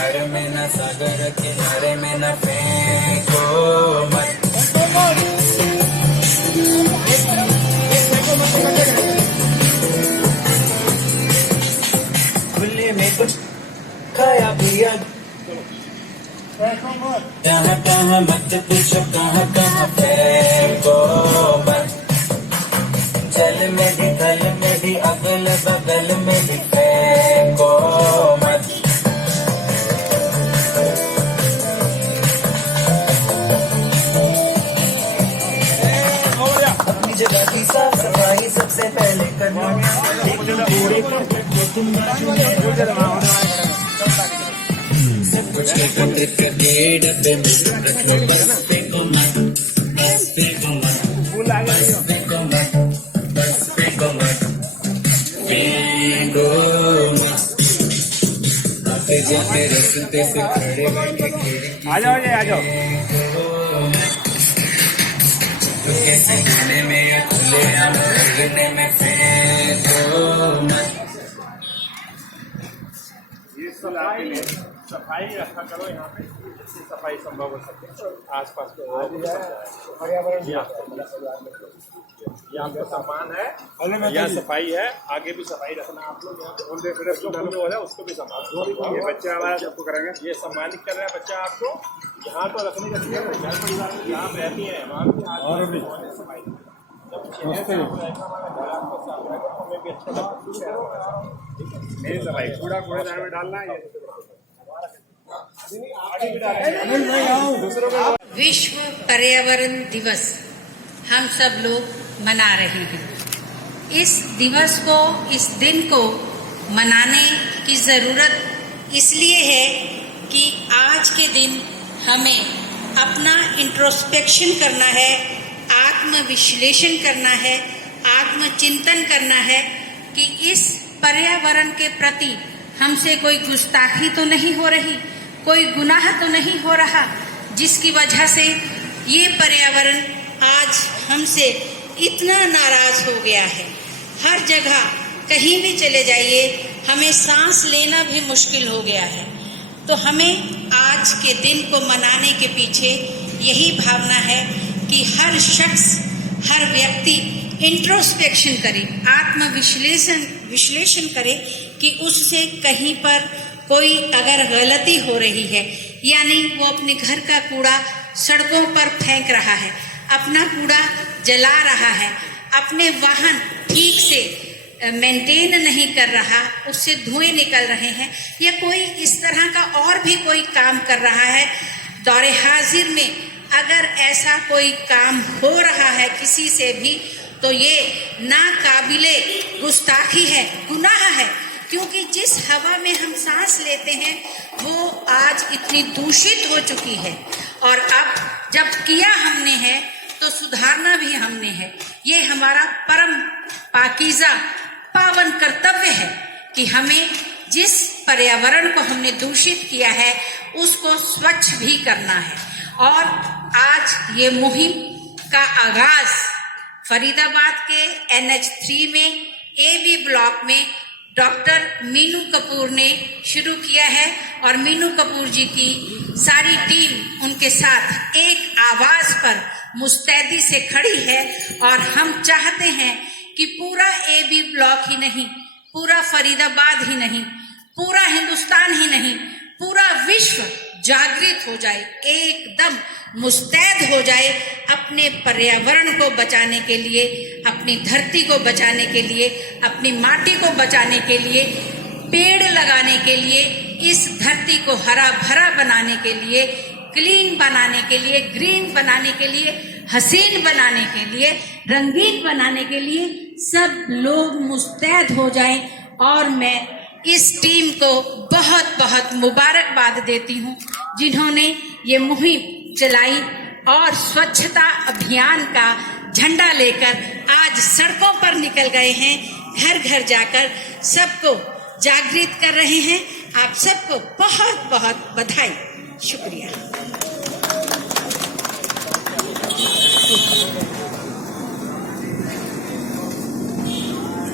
पहाड़ में न सागर किनारे में न फेंको मत। खुले में कुछ खाया पिया, कहाँ कहाँ मत पूछो, कहाँ कहाँ फेंको मत। जल में भी थल में भी अगल बगल में भी फेंको मत। अपनी जगह की साफ सफाई सबसे पहले करना, पूरे तुम सब कुछ एकत्रित करके डब्बे में रख लो, बस फेंको मत, बस फेंको मत, बस फेंको मत, बस फेंको मत, फेंको मत। आते जाते रास्ते से खड़े बैठे आ जाओ तो कैसे खाने में या खुले आम खरीदने में फेंको मत। ये सफाई रखा करो यहाँ पे, जिससे सफाई संभव हो सके। आसपास के पर्यावरण यहाँ पे सामान है, यहाँ सफाई है, आगे भी सफाई रखना आप लोग। यहाँ पे उसको भी संभाल। ये बच्चा हमारा सबको करेंगे, ये सम्मानित कर रहा है बच्चा आपको। यहाँ तो रखने का घर परिवार में जहाँ रहती है वहाँ भी सफाई, हमें भी अच्छा लगता है। मेरी सफाई कूड़ेदान में डालना है। विश्व पर्यावरण दिवस हम सब लोग मना रहे हैं। इस दिवस को, इस दिन को मनाने की जरूरत इसलिए है कि आज के दिन हमें अपना इंट्रोस्पेक्शन करना है, आत्मविश्लेषण करना है, आत्मचिंतन करना है कि इस पर्यावरण के प्रति हमसे कोई गुस्ताखी तो नहीं हो रही, कोई गुनाह तो नहीं हो रहा, जिसकी वजह से ये पर्यावरण आज हमसे इतना नाराज हो गया है। हर जगह कहीं भी चले जाइए हमें सांस लेना भी मुश्किल हो गया है। तो हमें आज के दिन को मनाने के पीछे यही भावना है कि हर शख्स, हर व्यक्ति इंट्रोस्पेक्शन करे, विश्लेषण करे कि उससे कहीं पर कोई अगर गलती हो रही है, यानी वो अपने घर का कूड़ा सड़कों पर फेंक रहा है, अपना कूड़ा जला रहा है, अपने वाहन ठीक से मेंटेन नहीं कर रहा, उससे धुएं निकल रहे हैं, या कोई इस तरह का और भी कोई काम कर रहा है। दौरे हाजिर में अगर ऐसा कोई काम हो रहा है किसी से भी, तो ये नाकाबिले गुस्ताखी है, गुनाह है। क्योंकि जिस हवा में हम सांस लेते हैं वो आज इतनी दूषित हो चुकी है, और अब जब किया हमने है तो सुधारना भी हमने है। ये हमारा परम पाकीज़ा पावन कर्तव्य है कि हमें जिस पर्यावरण को हमने दूषित किया है उसको स्वच्छ भी करना है। और आज ये मुहिम का आगाज फरीदाबाद के NH3 में AB ब्लॉक में डॉक्टर मीनू कपूर ने शुरू किया है, और मीनू कपूर जी की सारी टीम उनके साथ एक आवाज पर मुस्तैदी से खड़ी है। और हम चाहते हैं कि पूरा AB ब्लॉक ही नहीं, पूरा फरीदाबाद ही नहीं, पूरा हिंदुस्तान ही नहीं, पूरा विश्व जागृत हो जाए, एकदम मुस्तैद हो जाए अपने पर्यावरण को बचाने के लिए, अपनी धरती को बचाने के लिए, अपनी माटी को बचाने के लिए, पेड़ लगाने के लिए, इस धरती को हरा भरा बनाने के लिए, क्लीन बनाने के लिए, ग्रीन बनाने के लिए, हसीन बनाने के लिए, रंगीन बनाने के लिए सब लोग मुस्तैद हो जाएं। और मैं इस टीम को बहुत बहुत मुबारकबाद देती हूँ जिन्होंने ये मुहिम चलाई और स्वच्छता अभियान का झंडा लेकर आज सड़कों पर निकल गए हैं, घर घर जाकर सबको जागृत कर रहे हैं। आप सबको बहुत बहुत बधाई, शुक्रिया।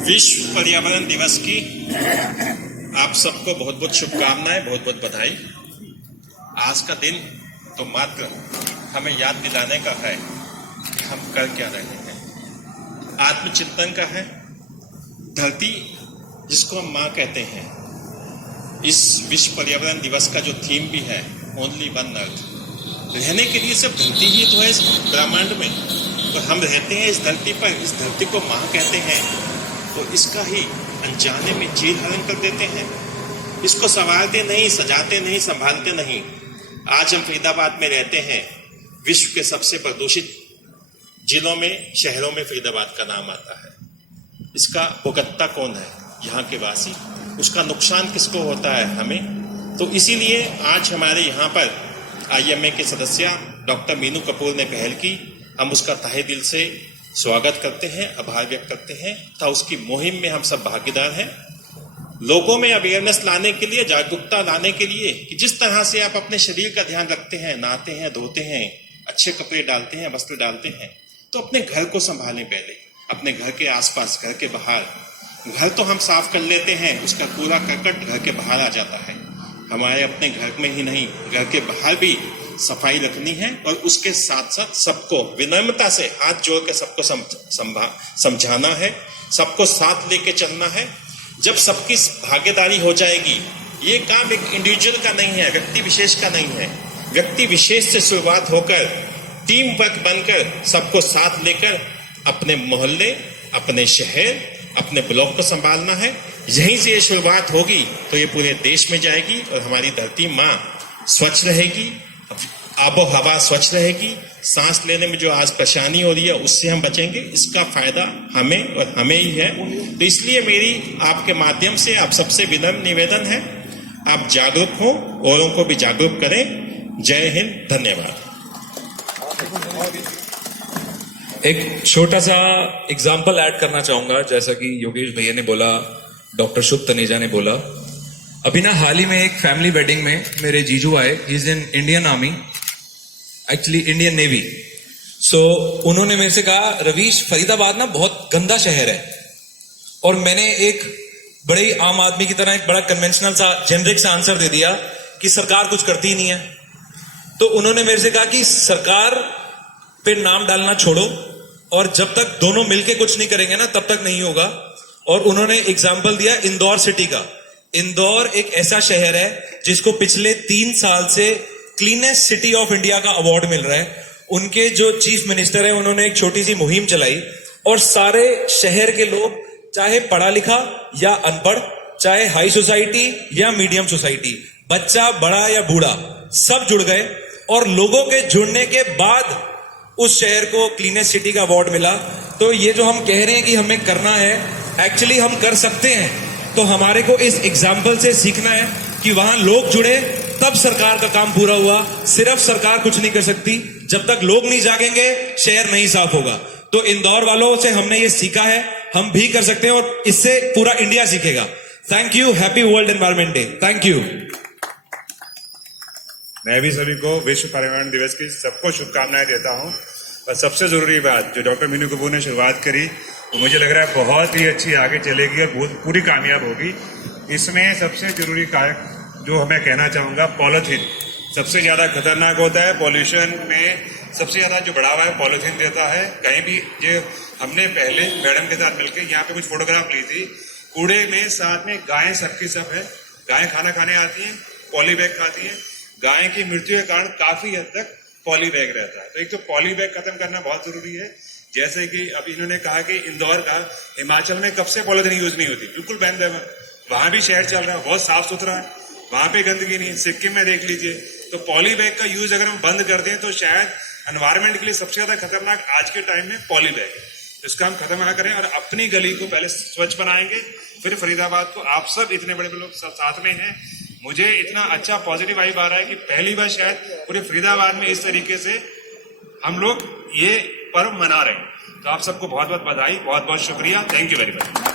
विश्व पर्यावरण दिवस की आप सबको बहुत बहुत शुभकामनाएं, बहुत बहुत बधाई। आज का दिन तो मात्र हमें याद दिलाने का है कि हम कर क्या रहे हैं। आत्मचिंतन का है। धरती जिसको हम माँ कहते हैं, इस विश्व पर्यावरण दिवस का जो थीम भी है ओनली वन अर्थ, रहने के लिए सिर्फ धरती ही तो है इस ब्रह्मांड में, तो हम रहते हैं इस धरती पर। इस धरती को माँ कहते हैं तो इसका ही अनजाने में चीर हरण कर देते हैं। इसको संवारते नहीं, सजाते नहीं, संभालते नहीं। आज हम फरीदाबाद में रहते हैं, विश्व के सबसे प्रदूषित जिलों में, शहरों में फरीदाबाद का नाम आता है। इसका भुगतता कौन है? यहाँ के वासी। उसका नुकसान किसको होता है? हमें। तो इसीलिए आज हमारे यहाँ पर IMA के सदस्य डॉक्टर मीनू कपूर ने पहल की। हम उसका तहे दिल से स्वागत करते हैं, आभार व्यक्त करते हैं तथा उसकी मुहिम में हम सब भागीदार हैं। लोगों में अवेयरनेस लाने के लिए, जागरूकता लाने के लिए कि जिस तरह से आप अपने शरीर का ध्यान रखते हैं, नहाते हैं, धोते हैं, अच्छे कपड़े डालते हैं, वस्त्र डालते हैं, तो अपने घर को संभालें पहले। अपने घर के आसपास, घर के बाहर। घर तो हम साफ कर लेते हैं, उसका कूड़ा करकट घर के बाहर आ जाता है। हमारे अपने घर में ही नहीं, घर के बाहर भी सफाई रखनी है और उसके साथ साथ सबको विनम्रता से हाथ जोड़ के सबको समझाना है, सबको साथ लेके चलना है। जब सबकी भागीदारी हो जाएगी, ये काम एक इंडिविजुअल का नहीं है, व्यक्ति विशेष का नहीं है। व्यक्ति विशेष से शुरुआत होकर टीम वर्क बनकर सबको साथ लेकर अपने मोहल्ले, अपने शहर, अपने ब्लॉक को संभालना है। यहीं से ये शुरुआत होगी तो ये पूरे देश में जाएगी और हमारी धरती माँ स्वच्छ रहेगी, आबो हवा स्वच्छ रहेगी। सांस लेने में जो आज परेशानी हो रही है उससे हम बचेंगे। इसका फायदा हमें और हमें ही है। तो इसलिए मेरी आपके माध्यम से आप सबसे विनम्र निवेदन है, आप जागरूक हो, औरों को भी जागरूक करें। जय हिंद, धन्यवाद। एक छोटा सा एग्जाम्पल ऐड करना चाहूंगा, जैसा कि योगेश भैया ने बोला, डॉक्टर शुभ तनेजा ने बोला। अभी ना हाल ही में एक फैमिली वेडिंग में मेरे जीजू आए। He is in Indian army, actually Indian navy. So उन्होंने मेरे से कहा, रवीश फरीदाबाद ना बहुत गंदा शहर है। और मैंने एक बड़े ही आम आदमी की तरह एक बड़ा कन्वेंशनल सा जेनरिक सा आंसर दे दिया कि सरकार कुछ करती ही नहीं है। तो उन्होंने मेरे से कहा कि सरकार पे नाम डालना छोड़ो, और जब तक दोनों मिलके कुछ नहीं करेंगे ना तब तक नहीं होगा। और उन्होंने एग्जाम्पल दिया इंदौर सिटी का। इंदौर एक ऐसा शहर है जिसको पिछले 3 साल से क्लीनेस्ट सिटी ऑफ इंडिया का अवार्ड मिल रहा है। उनके जो चीफ मिनिस्टर है, उन्होंने एक छोटी सी मुहिम चलाई और सारे शहर के लोग, चाहे पढ़ा लिखा या अनपढ़, चाहे हाई सोसाइटी या मीडियम सोसाइटी, बच्चा बड़ा या बूढ़ा, सब जुड़ गए। और लोगों के जुड़ने के बाद उस शहर को क्लीनेस्ट सिटी का अवार्ड मिला। तो ये जो हम कह रहे हैं कि हमें करना है, एक्चुअली हम कर सकते हैं। तो हमारे को इस एग्जाम्पल से सीखना है कि वहां लोग जुड़े तब सरकार का काम पूरा हुआ। सिर्फ सरकार कुछ नहीं कर सकती, जब तक लोग नहीं जागेंगे शहर नहीं साफ होगा। तो इंदौर वालों से हमने ये सीखा है, हम भी कर सकते हैं और इससे पूरा इंडिया सीखेगा। Thank you. Happy world environment day. Thank you. मैं भी सभी को विश्व पर्यावरण दिवस की सबको शुभकामनाएं देता हूं। और सबसे जरूरी बात जो डॉक्टर मीनू कपूर ने शुरुआत करी, वो मुझे लग रहा है बहुत ही अच्छी आगे चलेगी और बहुत पूरी कामयाब होगी। इसमें सबसे जरूरी कारक जो मैं कहना चाहूंगा, पॉलीथीन सबसे ज्यादा खतरनाक होता है। पॉल्यूशन में सबसे ज्यादा जो बढ़ावा है पॉलीथीन देता है। कहीं भी जो हमने पहले मैडम के साथ मिलकर यहाँ पे कुछ फोटोग्राफ ली थी, कूड़े में साथ में गायें सबकी सब है। गायें खाना खाने आती हैं, पॉली बैग खाती हैं। गाय की मृत्यु के कारण काफी हद तक पॉली बैग रहता है। तो एक तो पॉली बैग खत्म करना बहुत जरूरी है। जैसे कि अभी इन्होंने कहा कि इंदौर का, हिमाचल में कब से पॉलीथीन यूज नहीं होती, बिल्कुल बैन है। वहां भी शहर चल रहा है, बहुत साफ सुथरा है, वहां पे गंदगी नहीं है। सिक्किम में देख लीजिए। तो पॉली बैग का यूज अगर हम बंद कर दें तो शायद एनवायरमेंट के लिए सबसे ज्यादा खतरनाक आज के टाइम में पॉली बैग है। इसका हम खत्म ना करें और अपनी गली को पहले स्वच्छ बनाएंगे, फिर फरीदाबाद को। आप सब इतने बड़े बड़े लोग साथ में हैं। मुझे इतना अच्छा पॉजिटिव वाइब आ रहा है कि पहली बार शायद पूरे फरीदाबाद में इस तरीके से हम लोग ये पर्व मना रहे हैं। तो आप सबको बहुत बहुत बधाई, बहुत बहुत शुक्रिया। Thank you very much.